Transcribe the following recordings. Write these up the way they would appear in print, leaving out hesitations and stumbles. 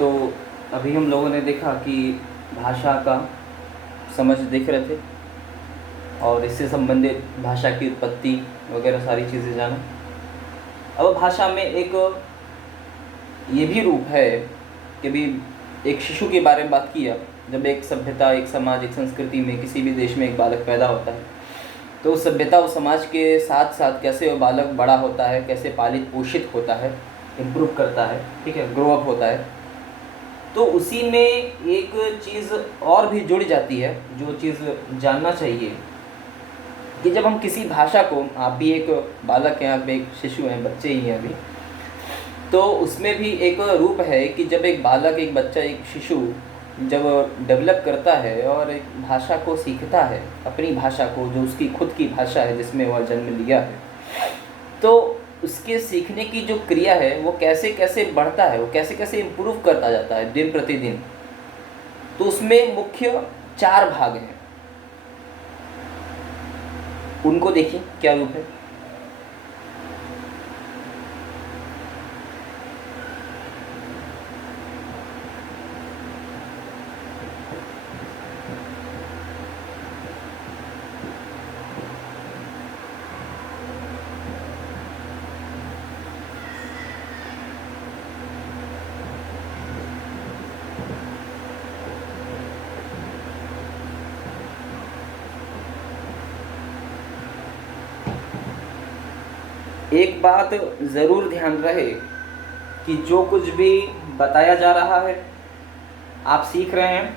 तो अभी हम लोगों ने देखा कि भाषा का समझ देख रहे थे और इससे संबंधित भाषा की उत्पत्ति वगैरह सारी चीज़ें जाना। अब भाषा में एक ये भी रूप है कि भी एक शिशु के बारे में बात किया। जब एक सभ्यता, एक समाज, एक संस्कृति में किसी भी देश में एक बालक पैदा होता है तो उस सभ्यता और समाज के साथ साथ कैसे वो बालक बड़ा होता है, कैसे पालित पोषित होता है, इम्प्रूव करता है, ठीक है, ग्रो अप होता है। तो उसी में एक चीज़ और भी जुड़ जाती है जो चीज़ जानना चाहिए कि जब हम किसी भाषा को, आप भी एक बालक हैं, आप भी एक शिशु हैं, बच्चे ही हैं अभी, तो उसमें भी एक रूप है कि जब एक बालक, एक बच्चा, एक शिशु जब डेवलप करता है और एक भाषा को सीखता है, अपनी भाषा को, जो उसकी खुद की भाषा है जिसमें वह जन्म लिया है, तो उसके सीखने की जो क्रिया है वो कैसे कैसे बढ़ता है, वो कैसे कैसे इम्प्रूव करता जाता है दिन प्रतिदिन। तो उसमें मुख्य 4 भाग हैं, उनको देखिए क्या रूप है। एक बात ज़रूर ध्यान रहे कि जो कुछ भी बताया जा रहा है, आप सीख रहे हैं,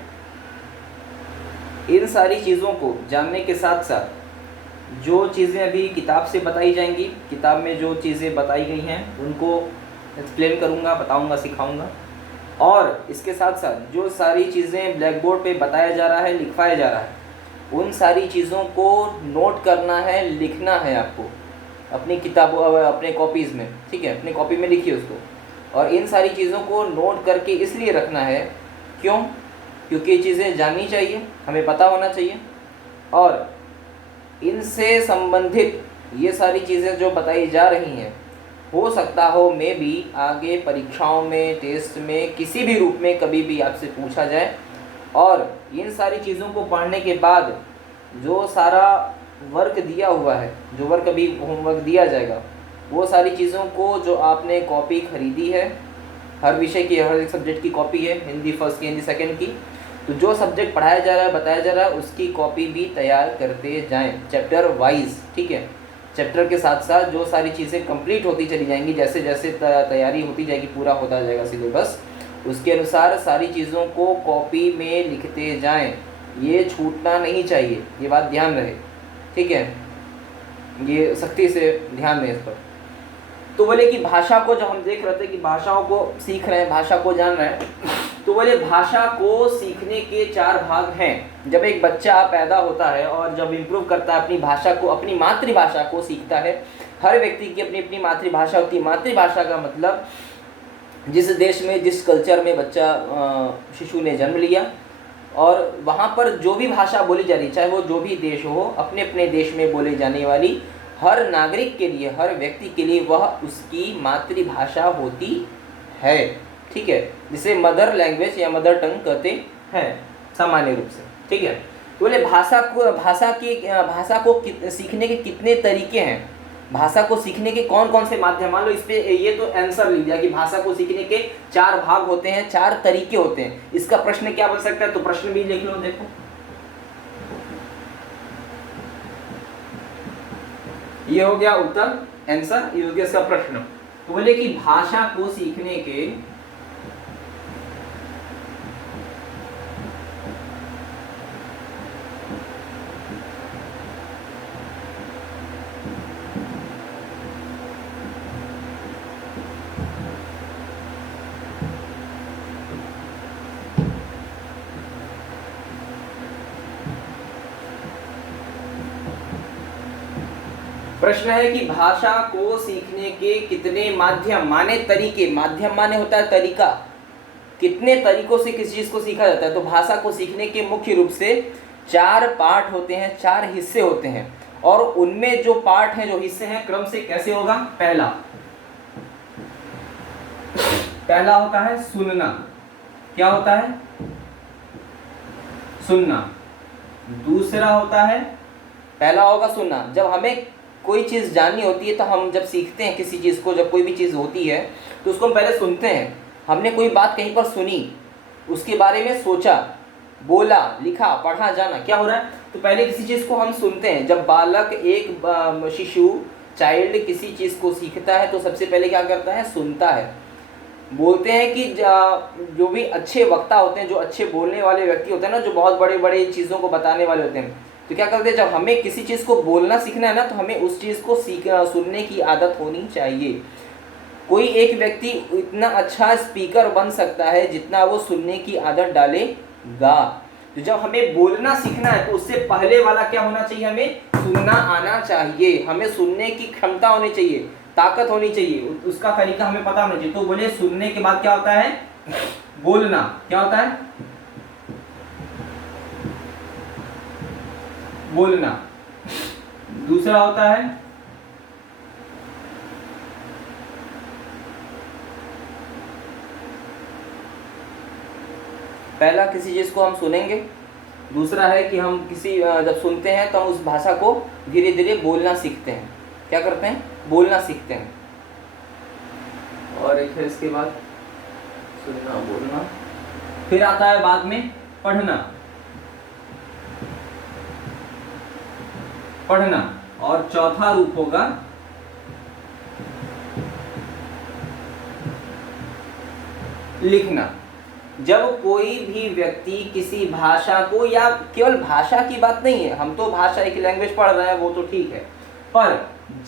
इन सारी चीज़ों को जानने के साथ साथ जो चीज़ें अभी किताब से बताई जाएंगी, किताब में जो चीज़ें बताई गई हैं उनको एक्सप्लेन करूँगा, बताऊँगा, सिखाऊँगा, और इसके साथ साथ जो सारी चीज़ें ब्लैक बोर्ड पे बताया जा रहा है, लिखवाया जा रहा है, उन सारी चीज़ों को नोट करना है, लिखना है आपको अपनी किताबों, अपने कॉपीज़ में, ठीक है, अपनी कॉपी में लिखिए उसको। और इन सारी चीज़ों को नोट करके इसलिए रखना है, क्यों? क्योंकि ये चीज़ें जाननी चाहिए, हमें पता होना चाहिए, और इनसे संबंधित ये सारी चीज़ें जो बताई जा रही हैं, हो सकता हो मैं भी आगे परीक्षाओं में, टेस्ट में, किसी भी रूप में कभी भी आपसे पूछा जाए। और इन सारी चीज़ों को पढ़ने के बाद जो सारा वर्क दिया हुआ है, जो वर्क अभी होमवर्क दिया जाएगा, वो सारी चीज़ों को जो आपने कॉपी खरीदी है, हर विषय की, हर एक सब्जेक्ट की कॉपी है, हिंदी फर्स्ट की, हिंदी सेकंड की, तो जो सब्जेक्ट पढ़ाया जा रहा है, बताया जा रहा है, उसकी कॉपी भी तैयार करते जाएं, चैप्टर वाइज, ठीक है। चैप्टर के साथ साथ जो सारी चीज़ें कंप्लीट होती चली जाएंगी, जैसे जैसे तैयारी होती जाएगी, पूरा होता जाएगा सिलेबस, उसके अनुसार सारी चीज़ों को कॉपी में लिखते जाएं। ये छूटना नहीं चाहिए, ये बात ध्यान रहे, ठीक है, ये सख्ती से ध्यान दें इस पर। तो बोले कि भाषा को, जब हम देख रहे थे कि भाषाओं को सीख रहे हैं, भाषा को जान रहे हैं, तो बोले भाषा को सीखने के 4 भाग हैं। जब एक बच्चा पैदा होता है और जब इम्प्रूव करता है अपनी भाषा को, अपनी मातृभाषा को सीखता है, हर व्यक्ति की अपनी अपनी मातृभाषा होती है। मातृभाषा का मतलब जिस देश में, जिस कल्चर में बच्चा, शिशु ने जन्म लिया, और वहाँ पर जो भी भाषा बोली जा रही, चाहे वो जो भी देश हो, अपने अपने देश में बोले जाने वाली हर नागरिक के लिए, हर व्यक्ति के लिए वह उसकी मातृभाषा होती है, ठीक है, जिसे मदर लैंग्वेज या मदर टंग कहते हैं सामान्य रूप से, ठीक है। तो बोले भाषा को सीखने के कितने तरीके हैं, भाषा को सीखने के कौन कौन से माध्यम, मान लो इस पे ये तो आंसर लिख दिया कि भाषा को सीखने के 4 भाग होते हैं, 4 तरीके होते हैं। इसका प्रश्न क्या बन सकता है, तो प्रश्न भी लिख लो, देखो, ये हो गया उत्तर, आंसर, ये हो गया इसका प्रश्न। तो बोले कि भाषा को सीखने के प्रश्न है कि भाषा को सीखने के कितने माध्यम, माने तरीके, माध्यम माने होता है तरीका, कितने तरीकों से किसी चीज को सीखा जाता है। तो भाषा को सीखने के मुख्य रूप से 4 पार्ट होते हैं, 4 हिस्से होते हैं, और उनमें जो पार्ट हैं, जो हिस्से हैं, क्रम से कैसे होगा। पहला होता है सुनना, क्या होता है? सुनना। दूसरा होता है, पहला होगा सुनना। जब हमें कोई चीज़ जाननी होती है तो हम जब सीखते हैं किसी चीज़ को, जब कोई भी चीज़ होती है तो उसको हम पहले सुनते हैं। हमने कोई बात कहीं पर सुनी, उसके बारे में सोचा, बोला, लिखा, पढ़ा, जाना, क्या हो रहा है? तो पहले किसी चीज़ को हम सुनते हैं। जब बालक, एक शिशु, चाइल्ड किसी चीज़ को सीखता है तो सबसे पहले क्या करता है? सुनता है। बोलते हैं कि जो भी अच्छे वक्ता होते हैं, जो अच्छे बोलने वाले व्यक्ति होते हैं ना, जो बहुत बड़े बड़े चीज़ों को बताने वाले होते हैं, तो क्या करते हैं, जब हमें किसी चीज़ को बोलना सीखना है ना, तो हमें उस चीज़ को सुनने की आदत होनी चाहिए। कोई एक व्यक्ति इतना अच्छा स्पीकर बन सकता है जितना वो सुनने की आदत डालेगा। तो जब हमें बोलना सीखना है तो उससे पहले वाला क्या होना चाहिए? हमें सुनना आना चाहिए। हमें सुनने की क्षमता होनी चाहिए, ताकत होनी चाहिए, उसका तरीका हमें पता होना चाहिए। तो बोले सुनने के बाद क्या होता है? बोलना। क्या होता है? बोलना। दूसरा होता है पहला, किसी चीज़ को हम सुनेंगे। दूसरा है कि हम किसी जब सुनते हैं तो हम उस भाषा को धीरे धीरे बोलना सीखते हैं। क्या करते हैं? बोलना सीखते हैं। और एक है इसके बाद सुनना, बोलना। फिर आता है बाद में पढ़ना। पढ़ना। और चौथा रूप होगा लिखना। जब कोई भी व्यक्ति किसी भाषा को, या केवल भाषा की बात नहीं है, हम तो भाषा एक लैंग्वेज पढ़ रहे हैं वो तो ठीक है, पर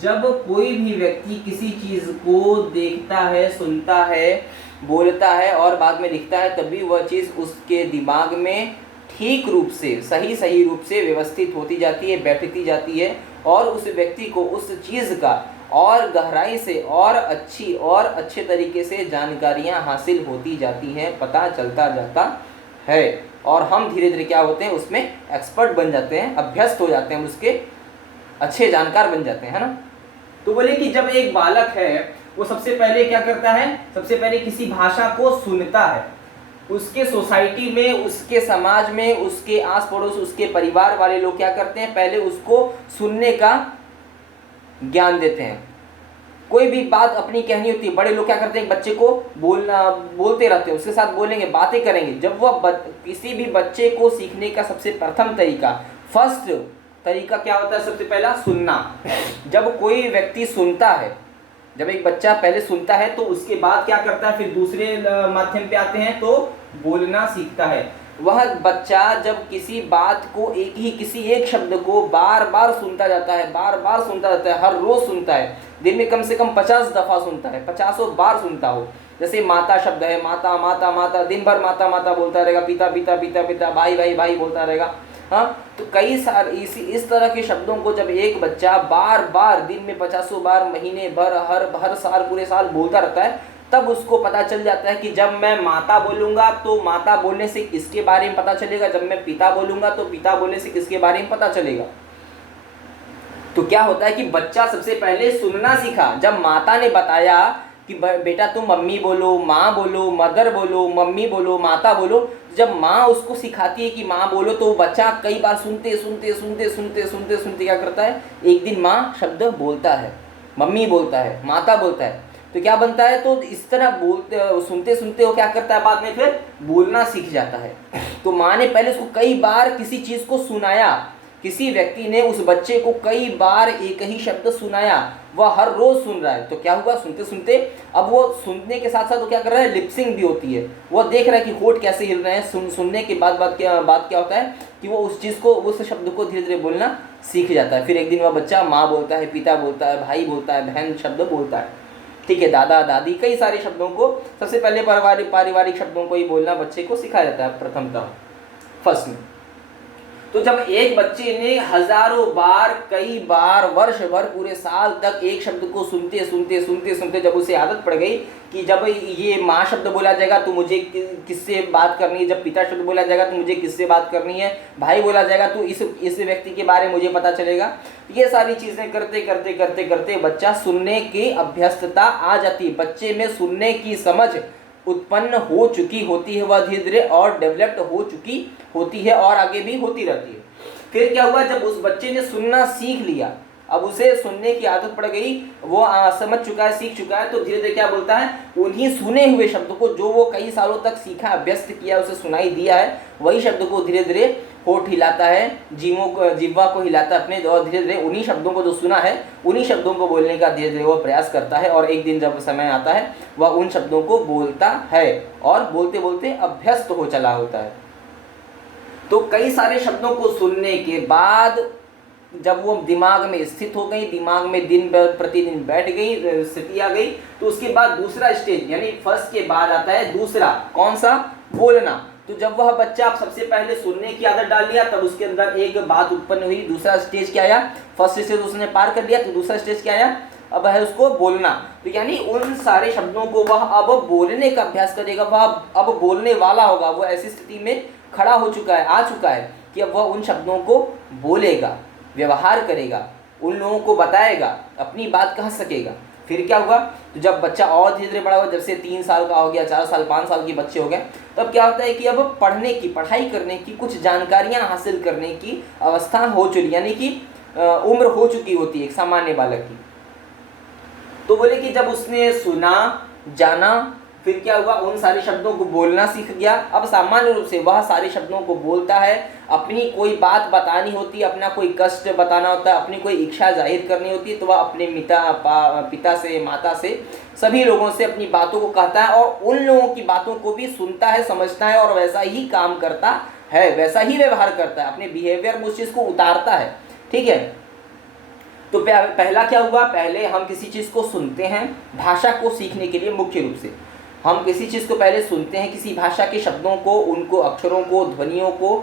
जब कोई भी व्यक्ति किसी चीज़ को देखता है, सुनता है, बोलता है और बाद में लिखता है, तभी वह चीज़ उसके दिमाग में ठीक रूप से, सही रूप से व्यवस्थित होती जाती है, बैठती जाती है, और उस व्यक्ति को उस चीज़ का और गहराई से और अच्छे तरीके से जानकारियां हासिल होती जाती हैं, पता चलता जाता है, और हम धीरे धीरे क्या होते हैं? उसमें एक्सपर्ट बन जाते हैं, अभ्यस्त हो जाते हैं, उसके अच्छे जानकार बन जाते हैं, है ना। तो बोले कि जब एक बालक है वो सबसे पहले क्या करता है? सबसे पहले किसी भाषा को सुनता है। उसके सोसाइटी में, उसके समाज में, उसके आस पड़ोस, उसके परिवार वाले लोग क्या करते हैं? पहले उसको सुनने का ज्ञान देते हैं। कोई भी बात अपनी कहनी होती है, बड़े लोग क्या करते हैं? बच्चे को बोलते रहते हैं, उसके साथ बोलेंगे, बातें करेंगे। जब वह किसी भी बच्चे को सीखने का सबसे प्रथम तरीका, फर्स्ट तरीका क्या होता है? सबसे पहला सुनना। जब कोई व्यक्ति सुनता है, जब एक बच्चा पहले सुनता है तो उसके बाद क्या करता है? फिर दूसरे माध्यम पे आते हैं तो बोलना सीखता है। वह बच्चा जब किसी बात को, किसी एक शब्द को बार बार सुनता जाता है, बार बार सुनता जाता है, हर रोज सुनता है, दिन में कम से कम 50 दफ़ा सुनता है, 50 बार सुनता हो। जैसे माता शब्द है, माता माता माता, दिन भर माता माता बोलता रहेगा, पिता पिता पिता पिता, भाई भाई भाई बोलता रहेगा। हाँ, तो कई सारे इस तरह के शब्दों को जब एक बच्चा बार बार दिन में 50 बार, महीने भर, हर साल, पूरे साल बोलता रहता है, तब उसको पता चल जाता है कि जब मैं माता बोलूँगा तो माता बोलने से किसके बारे में पता चलेगा, जब मैं पिता बोलूँगा तो पिता बोलने से किसके बारे में पता चलेगा। तो क्या होता है कि बच्चा सबसे पहले सुनना सीखा। जब माता ने बताया कि बेटा तुम मम्मी बोलो, माँ बोलो, मदर बोलो, मम्मी बोलो, माता बोलो, जब माँ उसको सिखाती है कि माँ बोलो, तो बच्चा कई बार सुनते सुनते सुनते सुनते सुनते सुनते क्या करता है? एक दिन माँ शब्द बोलता है, मम्मी बोलता है, माता बोलता है, तो क्या बनता है? तो इस तरह बोलते सुनते सुनते वो क्या करता है? बाद में फिर बोलना सीख जाता है। तो माँ ने पहले उसको कई बार किसी चीज़ को सुनाया, किसी व्यक्ति ने उस बच्चे को कई बार एक ही शब्द सुनाया, वह हर रोज सुन रहा है, तो क्या हुआ? सुनते सुनते अब वो सुनने के साथ साथ वो क्या कर रहा है? लिपसिंग भी होती है, वो देख रहा है कि होठ कैसे हिल रहे हैं। सुनने के बाद क्या होता है कि वो उस चीज़ को, उस शब्द को धीरे धीरे बोलना सीख जाता है। फिर एक दिन वह बच्चा माँ बोलता है, पिता बोलता है, भाई बोलता है, बहन शब्द बोलता है, ठीक है, दादा दादी, कई सारे शब्दों को सबसे पहले पारिवारिक शब्दों को ही बोलना बच्चे को सिखाया जाता है प्रथमतः, फर्स्ट में। तो जब एक बच्चे ने हजारों बार, कई बार, वर्ष भर, पूरे साल तक एक शब्द को सुनते सुनते सुनते सुनते जब उसे आदत पड़ गई कि जब ये माँ शब्द बोला जाएगा तो मुझे किससे बात करनी है, जब पिता शब्द बोला जाएगा तो मुझे किससे बात करनी है, भाई बोला जाएगा तो इस व्यक्ति के बारे में मुझे पता चलेगा, ये सारी चीज़ें करते करते करते करते बच्चा सुनने की अभ्यस्तता आ जाती है। बच्चे में सुनने की समझ उत्पन्न हो चुकी होती है, वह धीरे धीरे और डेवलप्ड हो चुकी होती है और आगे भी होती रहती है। फिर क्या हुआ, जब उस बच्चे ने सुनना सीख लिया, अब उसे सुनने की आदत पड़ गई, वो समझ चुका है, सीख चुका है, तो धीरे धीरे क्या बोलता है, उन्हीं सुने हुए शब्द को जो वो कई सालों तक सीखा, अभ्यस्त किया, उसे सुनाई दिया है, वही शब्द को धीरे धीरे होठ हिलाता है, जिह्वा को हिलाता है अपने, और धीरे धीरे उन्हीं शब्दों को जो सुना है उन्हीं शब्दों को बोलने का धीरे धीरे वो प्रयास करता है। और एक दिन जब समय आता है वह उन शब्दों को बोलता है और बोलते बोलते अभ्यस्त हो चला होता है। तो कई सारे शब्दों को सुनने के बाद जब वो दिमाग में स्थित हो गई, दिमाग में दिन प्रतिदिन बैठ गई, स्थिति आ गई, तो उसके बाद दूसरा स्टेज, यानी फर्स्ट के बाद आता है दूसरा, कौन सा, बोलना। तो जब वह बच्चा सबसे पहले सुनने की आदत डाल लिया, तब उसके अंदर एक बात उत्पन्न हुई, दूसरा स्टेज क्या आया, फर्स्ट स्टेज उसने पार कर लिया, तो दूसरा स्टेज क्या आया, अब है उसको बोलना। तो यानी उन सारे शब्दों को वह अब बोलने का अभ्यास करेगा, वह अब बोलने वाला होगा, वो ऐसी स्थिति में खड़ा हो चुका है, आ चुका है कि अब वह उन शब्दों को बोलेगा, व्यवहार करेगा, उन लोगों को बताएगा, अपनी बात कह सकेगा। फिर क्या हुआ, तो जब बच्चा और धीरे धीरे बड़ा हुआ, जब से 3 साल का हो गया, 4 साल 5 साल के बच्चे हो गए, तब क्या होता है कि अब पढ़ने की, पढ़ाई करने की, कुछ जानकारियां हासिल करने की अवस्था हो चुकी, यानी कि उम्र हो चुकी होती है एक सामान्य बालक की। तो बोले कि जब उसने सुना, जाना, फिर क्या हुआ, उन सारे शब्दों को बोलना सीख गया। अब सामान्य रूप से वह सारे शब्दों को बोलता है, अपनी कोई बात बतानी होती है, अपना कोई कष्ट बताना होता है, अपनी कोई इच्छा जाहिर करनी होती है, तो वह अपने पिता से, माता से, सभी लोगों से अपनी बातों को कहता है और उन लोगों की बातों को भी सुनता है, समझता है और वैसा ही काम करता है, वैसा ही व्यवहार करता है, अपने बिहेवियर में उस चीज़ को उतारता है। ठीक है, तो पहला क्या हुआ, पहले हम किसी चीज़ को सुनते हैं भाषा को सीखने के लिए। मुख्य रूप से हम किसी चीज़ को पहले सुनते हैं, किसी भाषा के शब्दों को, उनको, अक्षरों को, ध्वनियों को,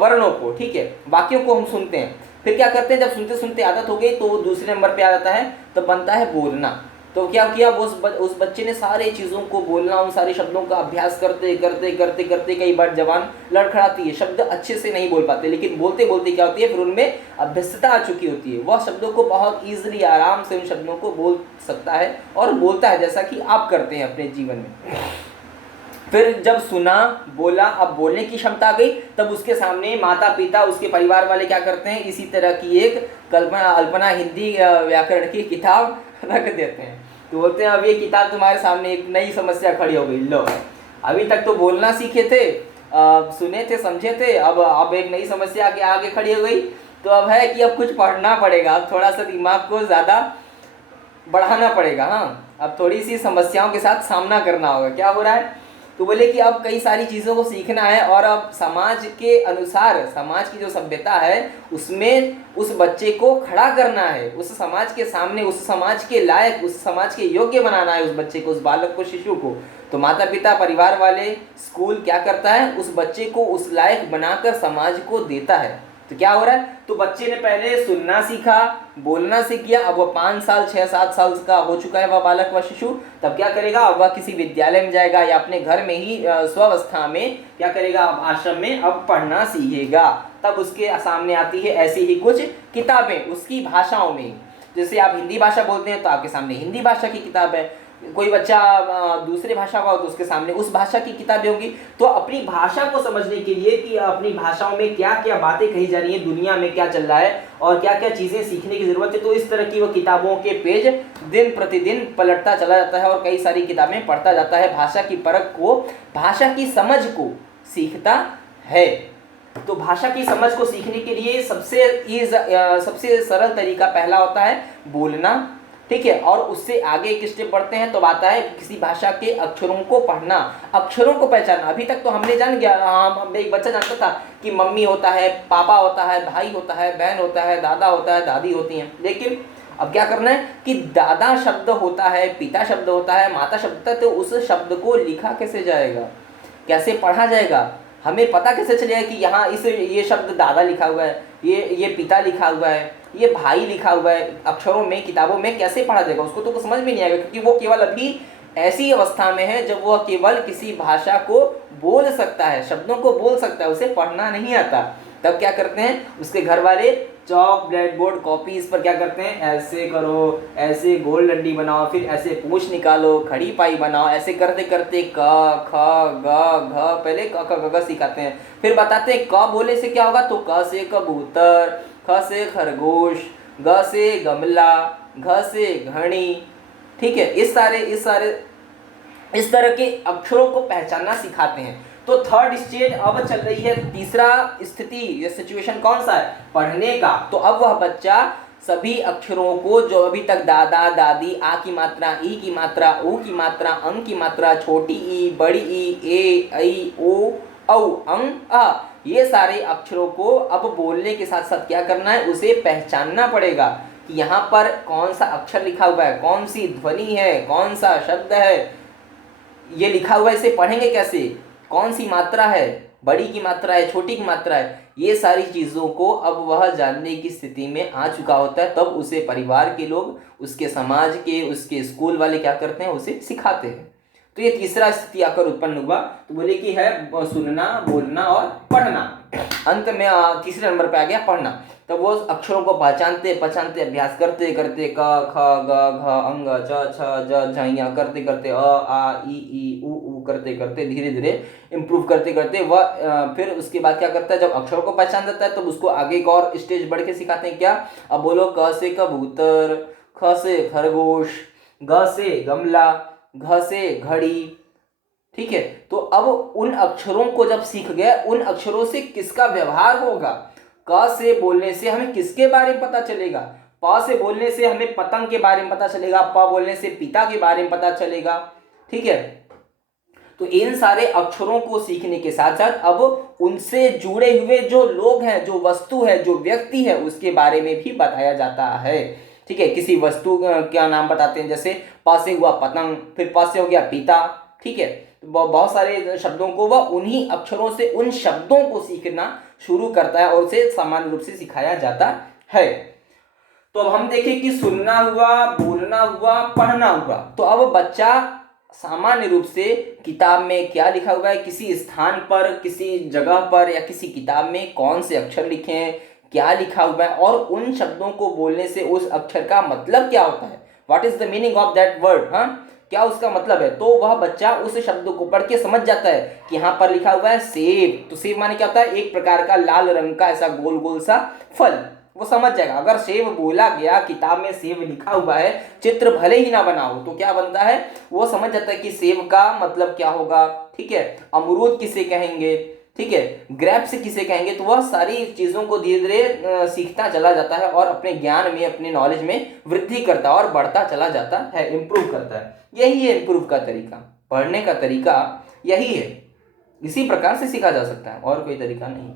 वर्णों को, ठीक है, वाक्यों को हम सुनते हैं। फिर क्या करते हैं, जब सुनते सुनते आदत हो गई तो वो दूसरे नंबर पे आ जाता है, तब बनता है बोलना। तो क्या किया, उस बच्चे ने सारे चीज़ों को बोलना, उन सारे शब्दों का अभ्यास करते करते करते करते कई बार जबान लड़खड़ाती है, शब्द अच्छे से नहीं बोल पाते, लेकिन बोलते बोलते क्या होती है, फिर उनमें अभ्यस्तता आ चुकी होती है, वह शब्दों को बहुत ईजिली, आराम से उन शब्दों को बोल सकता है और बोलता है, जैसा कि आप करते हैं अपने जीवन में। फिर जब सुना, बोला, अब बोलने की क्षमता आ गई, तब उसके सामने माता पिता, उसके परिवार वाले क्या करते हैं, इसी तरह की एक अल्पना हिंदी व्याकरण की किताब रख देते हैं। तो बोलते हैं अब ये किताब तुम्हारे सामने एक नई समस्या खड़ी हो गई, लो अभी तक तो बोलना सीखे थे, सुने थे, समझे थे, अब एक नई समस्या आगे खड़ी हो गई, तो अब है कि अब कुछ पढ़ना पड़ेगा, अब थोड़ा सा दिमाग को ज़्यादा बढ़ाना पड़ेगा। हाँ, अब थोड़ी सी समस्याओं के साथ सामना करना होगा। क्या हो रहा है, तो बोले कि अब कई सारी चीज़ों को सीखना है और अब समाज के अनुसार, समाज की जो सभ्यता है उसमें उस बच्चे को खड़ा करना है, उस समाज के सामने, उस समाज के लायक, उस समाज के योग्य बनाना है उस बच्चे को, उस बालक को, शिशु को। तो माता पिता, परिवार वाले, स्कूल क्या करता है, उस बच्चे को उस लायक बनाकर समाज को देता है। तो क्या हो रहा है, तो बच्चे ने पहले सुनना सीखा, बोलना सीख गया, अब वह 5 साल 6-7 साल का हो चुका है वह बालक, वह शिशु, तब क्या करेगा, अब वह किसी विद्यालय में जाएगा या अपने घर में ही स्वस्था में क्या करेगा, अब आश्रम में अब पढ़ना सीखेगा। तब उसके सामने आती है ऐसी ही कुछ किताबें उसकी भाषाओं में। जैसे आप हिंदी भाषा बोलते हैं तो आपके सामने हिंदी भाषा की किताब है, कोई बच्चा दूसरी भाषा का हो तो उसके सामने उस भाषा की किताबें होंगी। तो अपनी भाषा को समझने के लिए कि अपनी भाषाओं में क्या क्या बातें कही जा रही हैं, दुनिया में क्या चल रहा है और क्या क्या चीज़ें सीखने की ज़रूरत है, तो इस तरह की वो किताबों के पेज दिन प्रतिदिन पलटता चला जाता है और कई सारी किताबें पढ़ता जाता है, भाषा की परख को, भाषा की समझ को सीखता है। तो भाषा की समझ को सीखने के लिए सबसे सरल तरीका पहला होता है बोलना, ठीक है, और उससे आगे एक स्टेप बढ़ते हैं तो आता है किसी भाषा के अक्षरों को पढ़ना, अक्षरों को पहचानना। अभी तक तो हमने जान गया, एक बच्चा जानता था कि मम्मी होता है, पापा होता है, भाई होता है, बहन होता है, दादा होता है, दादी होती हैं, लेकिन अब क्या करना है कि दादा शब्द होता है, पिता शब्द होता है, माता शब्द होता है, तो उस शब्द को लिखा कैसे जाएगा, कैसे पढ़ा जाएगा, हमें पता कैसे चलेगा कि यहाँ ये शब्द दादा लिखा हुआ है, ये पिता लिखा हुआ है, ये भाई लिखा हुआ है, अक्षरों में, किताबों में कैसे पढ़ा जाएगा, उसको तो समझ में नहीं आएगा, क्योंकि वो केवल अभी ऐसी अवस्था में है जब वह केवल किसी भाषा को बोल सकता है, शब्दों को बोल सकता है, उसे पढ़ना नहीं आता। तब क्या करते हैं, उसके घर वाले चौक, ब्लैक बोर्ड, कॉपी, इस पर क्या करते हैं, ऐसे करो, ऐसे गोल डंडी बनाओ, फिर ऐसे पूंछ निकालो, खड़ी पाई बनाओ, ऐसे करते करते क ख ग घ, पहले क ख ग घ सिखाते हैं, फिर बताते हैं क बोले से क्या होगा, तो क से कबूतर, ख से खरगोश, ग से गमला, घ से घड़ी। ठीक है, इस तरह के अक्षरों को पहचानना सिखाते हैं। तो थर्ड स्टेज अब चल रही है, तीसरा स्थिति या सिचुएशन कौन सा है, पढ़ने का। तो अब वह बच्चा सभी अक्षरों को जो अभी तक दादा दादी, आ की मात्रा, ई की मात्रा, ऊ की मात्रा, अंग की मात्रा, छोटी ई, बड़ी ई, ए, ऐ, ओ, औ, अंग, आ, ये सारे अक्षरों को अब बोलने के साथ साथ क्या करना है, उसे पहचानना पड़ेगा कि यहाँ पर कौन सा अक्षर लिखा हुआ है, कौन सी ध्वनि है, कौन सा शब्द है, ये लिखा हुआ है, इसे पढ़ेंगे कैसे, कौन सी मात्रा है, बड़ी की मात्रा है, छोटी की मात्रा है, ये सारी चीज़ों को अब वह जानने की स्थिति में आ चुका होता है। तब उसे परिवार के लोग, उसके समाज के, उसके स्कूल वाले क्या करते हैं, उसे सिखाते हैं। तो ये तीसरा स्थिति आकर उत्पन्न हुआ। तो बोले कि है सुनना, बोलना और पढ़ना। अंत में तीसरे नंबर पे आ गया पढ़ना। तब वो अक्षरों को पहचानते पहचानते अभ्यास करते करते क ख ग घ अंग च छ ज झ करते करते अ आ ई उ करते करते धीरे धीरे इम्प्रूव करते करते वह फिर उसके बाद क्या करता है, जब अक्षरों को पहचान देता है तब उसको आगे एक और स्टेज बढ़ के सिखाते हैं। क्या, अब बोलो क से कबूतर, ख से खरगोश, ग से गमला, घ से घड़ी। ठीक है, तो अब उन अक्षरों को जब सीख गए, उन अक्षरों से किसका व्यवहार होगा, क से बोलने से हमें किसके बारे में पता चलेगा, प से बोलने से हमें पतंग के बारे में पता चलेगा, प बोलने से पिता के बारे में पता चलेगा। ठीक है, तो इन सारे अक्षरों को सीखने के साथ साथ अब उनसे जुड़े हुए जो लोग हैं, जो वस्तु है, जो व्यक्ति है, उसके बारे में भी बताया जाता है। ठीक है, किसी वस्तु का नाम बताते हैं, जैसे प से हुआ पतंग, फिर प से हो गया पिता। ठीक है, तो बहुत सारे शब्दों को वह उन्हीं अक्षरों से, उन शब्दों को सीखना शुरू करता है और उसे सामान्य रूप से सिखाया जाता है। तो अब हम देखें कि सुनना हुआ, बोलना हुआ, पढ़ना हुआ। तो अब बच्चा सामान्य रूप से किताब में क्या लिखा हुआ है, किसी स्थान पर, किसी जगह पर या किसी किताब में कौन से अक्षर लिखे हैं, क्या लिखा हुआ है, और उन शब्दों को बोलने से उस अक्षर का मतलब क्या होता है, what is the meaning of that word, हाँ, क्या उसका मतलब है। तो वह बच्चा उस शब्द को पढ़ के समझ जाता है कि यहाँ पर लिखा हुआ है सेब। तो सेब माने क्या होता है, एक प्रकार का लाल रंग का ऐसा गोल गोल सा फल, वो समझ जाएगा। अगर सेब बोला गया, किताब में सेब लिखा हुआ है, चित्र भले ही ना बना हो, तो क्या बनता है, वो समझ जाता है कि सेब का मतलब क्या होगा। ठीक है, अमरूद किसे कहेंगे, ठीक है, ग्रेप्स किसे कहेंगे। तो वह सारी चीज़ों को धीरे धीरे सीखता चला जाता है और अपने ज्ञान में, अपने नॉलेज में वृद्धि करता है और बढ़ता चला जाता है, इम्प्रूव करता है। यही है इम्प्रूव का तरीका, पढ़ने का तरीका यही है। इसी प्रकार से सीखा जा सकता है, और कोई तरीका नहीं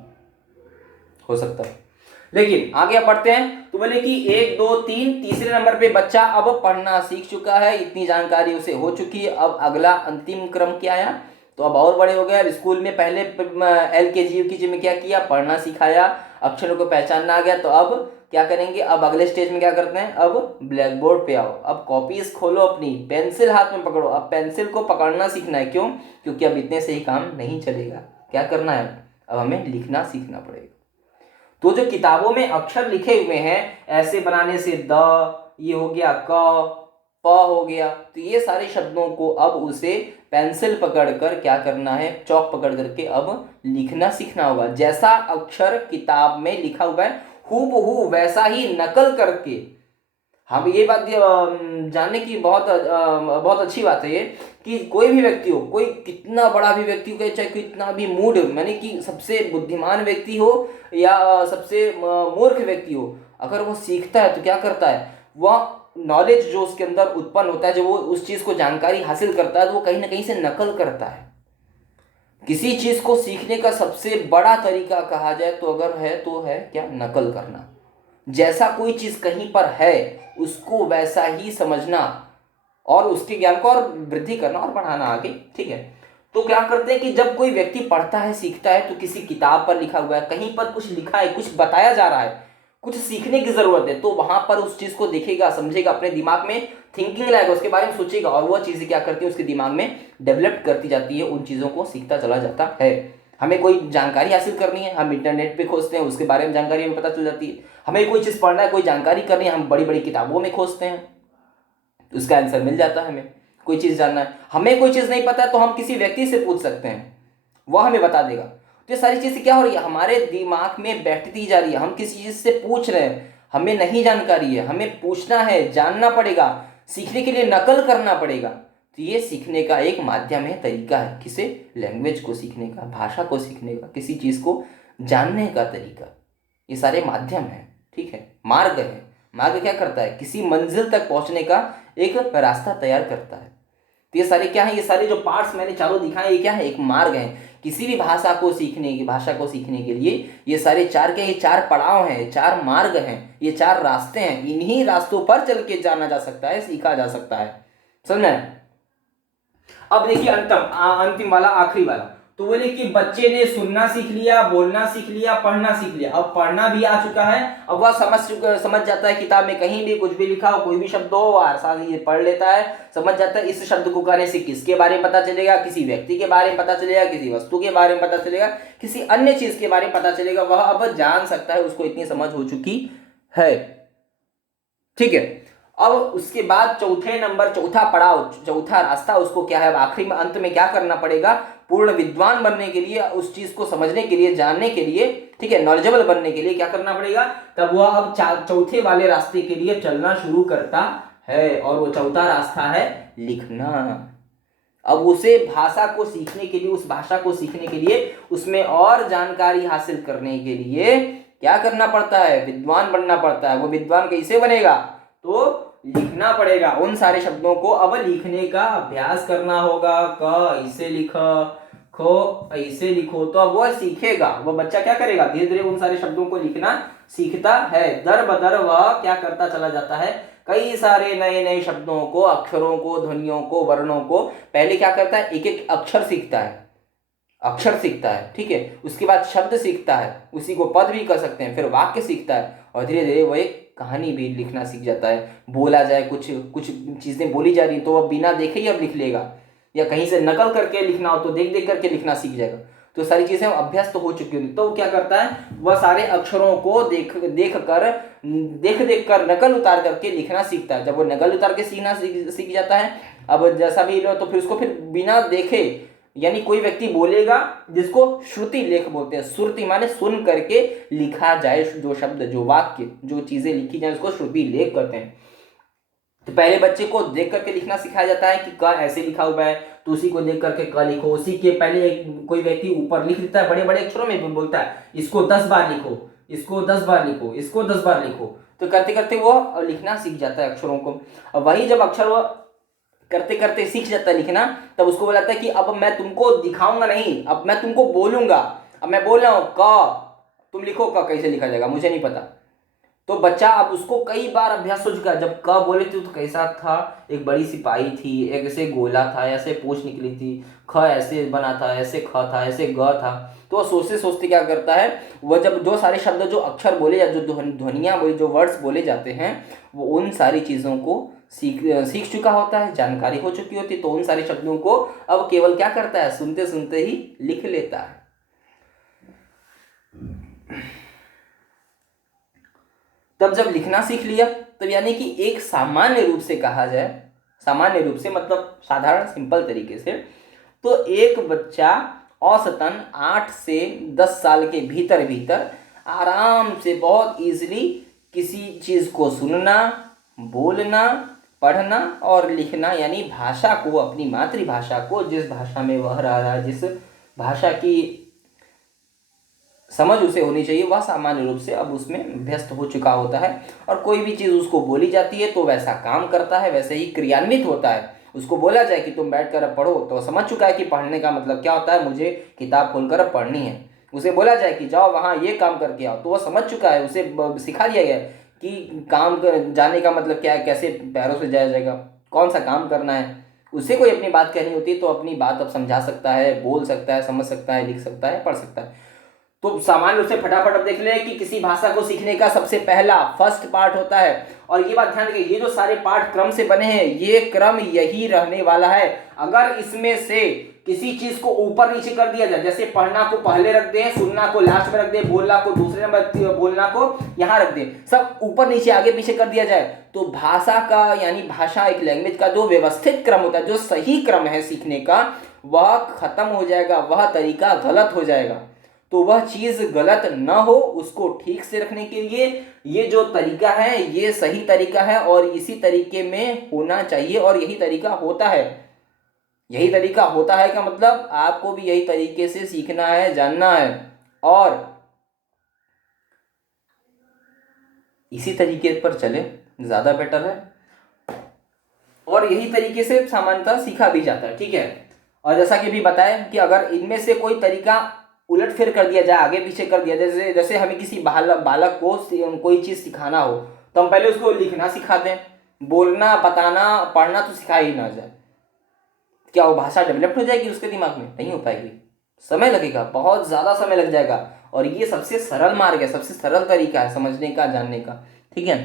हो सकता। लेकिन आगे बढ़ते हैं। तो बोले कि 1 2 3 तीसरे नंबर पे बच्चा अब पढ़ना सीख चुका है, इतनी जानकारी उसे हो चुकी है। अब अगला अंतिम क्रम क्या आया, तो अब और बड़े हो गए। अब स्कूल में पहले LKG UKG में क्या किया, पढ़ना सिखाया, अक्षरों को पहचानना आ गया। तो अब क्या करेंगे, अब अगले स्टेज में क्या करते हैं, अब ब्लैक बोर्ड पे आओ, अब कॉपीज खोलो, अपनी पेंसिल हाथ में पकड़ो। अब पेंसिल को पकड़ना सीखना है, क्यों, क्योंकि अब इतने से ही काम नहीं चलेगा। क्या करना है, अब हमें लिखना सीखना पड़ेगा। तो जो किताबों में अक्षर लिखे हुए हैं, ऐसे बनाने से द, ये हो गया क, प हो गया, तो ये सारे शब्दों को अब उसे पेंसिल पकड़कर क्या करना है, चौक पकड़ करके अब लिखना सीखना होगा। जैसा अक्षर किताब में लिखा हुआ है हूबहू वैसा ही नकल करके। हम ये बात जानने की बहुत अच्छी बात है ये, कि कोई भी व्यक्ति हो, कोई कितना बड़ा भी व्यक्ति हो, चाहे कितना भी मूड, माने कि सबसे बुद्धिमान व्यक्ति हो या सबसे मूर्ख व्यक्ति हो, अगर वो सीखता है तो क्या करता है, वह नॉलेज जो उसके अंदर उत्पन्न होता है, जो वो उस चीज़ को जानकारी हासिल करता है, तो वो कहीं ना कहीं से नकल करता है। किसी चीज़ को सीखने का सबसे बड़ा तरीका कहा जाए तो अगर है तो है क्या, नकल करना। जैसा कोई चीज़ कहीं पर है उसको वैसा ही समझना और उसके ज्ञान को और वृद्धि करना और बढ़ाना आगे। ठीक है, तो क्या करते हैं कि जब कोई व्यक्ति पढ़ता है, सीखता है, तो किसी किताब पर लिखा हुआ है, कहीं पर कुछ लिखा है, कुछ बताया जा रहा है, कुछ सीखने की ज़रूरत है, तो वहाँ पर उस चीज़ को देखेगा, समझेगा, अपने दिमाग में थिंकिंग लाएगा, उसके बारे में सोचेगा, और वह चीज़ें क्या करती है उसके दिमाग में डेवलप करती जाती है, उन चीज़ों को सीखता चला जाता है। हमें कोई जानकारी हासिल करनी है, हम इंटरनेट पे खोजते हैं, उसके बारे में जानकारी हमें पता चल जाती है। हमें कोई चीज़ पढ़ना है, कोई जानकारी करनी है, हम बड़ी बड़ी किताबों में खोजते हैं, उसका आंसर मिल जाता है। हमें कोई चीज़ जानना है, हमें कोई चीज़ नहीं पता है तो हम किसी व्यक्ति से पूछ सकते हैं, वह हमें बता देगा। तो ये सारी चीज़ें क्या हो रही है, हमारे दिमाग में बैठती जा रही है। हम किसी चीज़ से पूछ रहे हैं, हमें नहीं जानकारी है, हमें पूछना है, जानना पड़ेगा, सीखने के लिए नकल करना पड़ेगा। तो ये सीखने का एक माध्यम है, तरीका है। किसे? लैंग्वेज को सीखने का, भाषा को सीखने का, किसी चीज़ को जानने का तरीका। ये सारे माध्यम हैं, ठीक है, मार्ग है। मार्ग क्या करता है? किसी मंजिल तक पहुंचने का एक रास्ता तैयार करता है। तो ये सारे क्या है? ये सारे जो पार्ट्स मैंने चारों दिखाए, ये क्या है? एक मार्ग है। किसी भी भाषा को सीखने के लिए ये सारे चार के, ये चार पड़ाव हैं, चार मार्ग हैं, ये चार रास्ते हैं। इन्हीं रास्तों पर चल के जाना जा सकता है, सीखा जा सकता है। समझ में? अब देखिए अंतिम वाला, आखिरी वाला। तो बोले कि बच्चे ने सुनना सीख लिया, बोलना सीख लिया, पढ़ना सीख लिया। अब पढ़ना भी आ चुका है, अब वह समझ जाता है, किताब में कहीं भी कुछ भी लिखा हो, कोई भी शब्द हो, आसानी से पढ़ लेता है, समझ जाता है। इस शब्द को कहने से किसके बारे में पता चलेगा? किसी व्यक्ति के बारे में पता चलेगा, किसी वस्तु के बारे में पता चलेगा, किसी अन्य चीज के बारे में पता चलेगा। वह अब जान सकता है, उसको इतनी समझ हो चुकी है, ठीक है। अब उसके बाद चौथा पड़ाव, चौथा रास्ता, उसको क्या है? आखिरी में, अंत में क्या करना पड़ेगा? पूर्ण विद्वान बनने के लिए, उस चीज को समझने के लिए, जानने के लिए, ठीक है, नॉलेजेबल बनने के लिए क्या करना पड़ेगा? तब वह अब चौथे वाले रास्ते के लिए चलना शुरू करता है, और वो चौथा रास्ता है लिखना। अब उसे भाषा को सीखने के लिए, उस भाषा को सीखने के लिए, उसमें और जानकारी हासिल करने के लिए क्या करना पड़ता है? विद्वान बनना पड़ता है। वो विद्वान कैसे बनेगा? तो लिखना पड़ेगा। उन सारे शब्दों को अब लिखने का अभ्यास करना होगा। क ऐसे लिखो, खो ऐसे लिखो, तो अब वह सीखेगा। वह बच्चा क्या करेगा? धीरे धीरे उन सारे शब्दों को लिखना सीखता है। दर बदर वह क्या करता चला जाता है? कई सारे नए नए शब्दों को, अक्षरों को, ध्वनियों को, वर्णों को पहले क्या करता है? एक एक अक्षर सीखता है, ठीक है। उसके बाद शब्द सीखता है, उसी को पद भी कर सकते हैं। फिर वाक्य सीखता है, और धीरे धीरे वो एक कहानी भी लिखना सीख जाता है। बोला जाए, कुछ कुछ चीज़ें बोली जा रही तो वह बिना देखे ही अब लिख लेगा, या कहीं से नकल करके लिखना हो तो देख देख करके लिखना सीख जाएगा। तो सारी चीज़ें अभ्यस्त हो चुकी होती, तो क्या करता है? वह सारे अक्षरों को देख देख कर नकल उतार करके लिखना सीखता है। जब वो नकल उतार के सीखना सीख जाता है, अब जैसा भी लो, तो फिर उसको फिर बिना देखे, यानी कोई व्यक्ति बोलेगा जिसको श्रुति लेख बोलते हैं। श्रुति माने सुन करके लिखा जाए, जो शब्द, जो वाक्य, जो चीजें लिखी जाए, उसको श्रुति लेख कहते हैं। तो पहले बच्चे को देख करके लिखना सिखाया जाता है कि क ऐसे लिखा हुआ है, तो उसी को देख करके क लिखो। उसी के पहले कोई व्यक्ति ऊपर लिख देता है, बड़े बड़े अक्षरों में बोलता है, इसको 10 बार लिखो, इसको 10 बार लिखो, इसको 10 बार लिखो। तो करते करते वो लिखना सीख जाता है अक्षरों को। और वही जब अक्षर वो करते करते सीख जाता है लिखना, तब उसको बोलाता है कि अब मैं तुमको दिखाऊंगा नहीं, अब मैं तुमको बोलूंगा। अब मैं बोल रहा हूँ क, तुम लिखो क कैसे लिखा जाएगा, मुझे नहीं पता। तो बच्चा अब उसको कई बार अभ्यास हो चुका है। जब क बोले थे तो कैसा था? एक बड़ी सिपाही थी, एक ऐसे गोला था, ऐसे पूंछ निकली थी, ख ऐसे बना था, ऐसे ख था, ऐसे ग था। तो सोचते सोचते क्या करता है, वह जब जो सारे शब्द, जो अक्षर बोले या जो ध्वनियाँ बोली, जो वर्ड्स बोले जाते हैं, वो उन सारी चीज़ों को सीख चुका होता है, जानकारी हो चुकी होती है। तो उन सारे शब्दों को अब केवल क्या करता है? सुनते सुनते ही लिख लेता है। तब जब लिखना सीख लिया, तब यानी कि एक सामान्य रूप से कहा जाए, सामान्य रूप से मतलब साधारण सिंपल तरीके से, तो एक बच्चा औसतन 8 से 10 साल के भीतर भीतर आराम से बहुत इजीली किसी चीज़ को सुनना, बोलना, पढ़ना और लिखना, यानी भाषा को, अपनी मातृभाषा को, जिस भाषा में वह रह रहा है, जिस भाषा की समझ उसे होनी चाहिए, वह सामान्य रूप से अब उसमें व्यस्त हो चुका होता है। और कोई भी चीज़ उसको बोली जाती है तो वैसा काम करता है, वैसे ही क्रियान्वित होता है। उसको बोला जाए कि तुम बैठ कर अब पढ़ो, तो समझ चुका है कि पढ़ने का मतलब क्या होता है, मुझे किताब खोलकर अब पढ़नी है। उसे बोला जाए कि जाओ वहाँ ये काम करके आओ, तो वह समझ चुका है, उसे सिखा दिया गया है कि काम जाने का मतलब क्या है, कैसे पैरों से जाया जाएगा, कौन सा काम करना है। उसे कोई अपनी बात कहनी होती है तो अपनी बात अब समझा सकता है, बोल सकता है, समझ सकता है, लिख सकता है, पढ़ सकता है। तो सामान्य रूप से फटाफट अब देख ले कि किसी भाषा को सीखने का सबसे पहला फर्स्ट पार्ट होता है। और ये बात ध्यान रखिए, ये जो सारे पार्ट क्रम से बने हैं, ये क्रम यही रहने वाला है। अगर इसमें से किसी चीज को ऊपर नीचे कर दिया जाए, जैसे पढ़ना को पहले रख दें, सुनना को लास्ट में रख दें, बोलना को दूसरे नंबर, बोलना को यहाँ रख दें, सब ऊपर नीचे आगे पीछे कर दिया जाए, तो भाषा का यानी भाषा एक लैंग्वेज का जो व्यवस्थित क्रम होता है, जो सही क्रम है सीखने का, वह खत्म हो जाएगा, वह तरीका गलत हो जाएगा। तो वह चीज गलत न हो, उसको ठीक से रखने के लिए ये जो तरीका है ये सही तरीका है और इसी तरीके में होना चाहिए और यही तरीका होता है। यही तरीका होता है का मतलब आपको भी यही तरीके से सीखना है, जानना है और इसी तरीके पर चले, ज़्यादा बेटर है। और यही तरीके से सामान्यतः सीखा भी जाता है, ठीक है। और जैसा कि भी बताया कि अगर इनमें से कोई तरीका उलट फेर कर दिया जाए, आगे पीछे कर दिया, जैसे जैसे हमें किसी बालक को कोई चीज़ सिखाना हो तो हम पहले उसको लिखना सिखाते हैं, बोलना, बताना, पढ़ना तो सिखा ही ना जाए, क्या वो भाषा डेवलप्ड हो जाएगी उसके दिमाग में? नहीं हो पाएगी, समय लगेगा, बहुत ज़्यादा समय लग जाएगा। और ये सबसे सरल मार्ग है, सबसे सरल तरीका है समझने का, जानने का, ठीक है।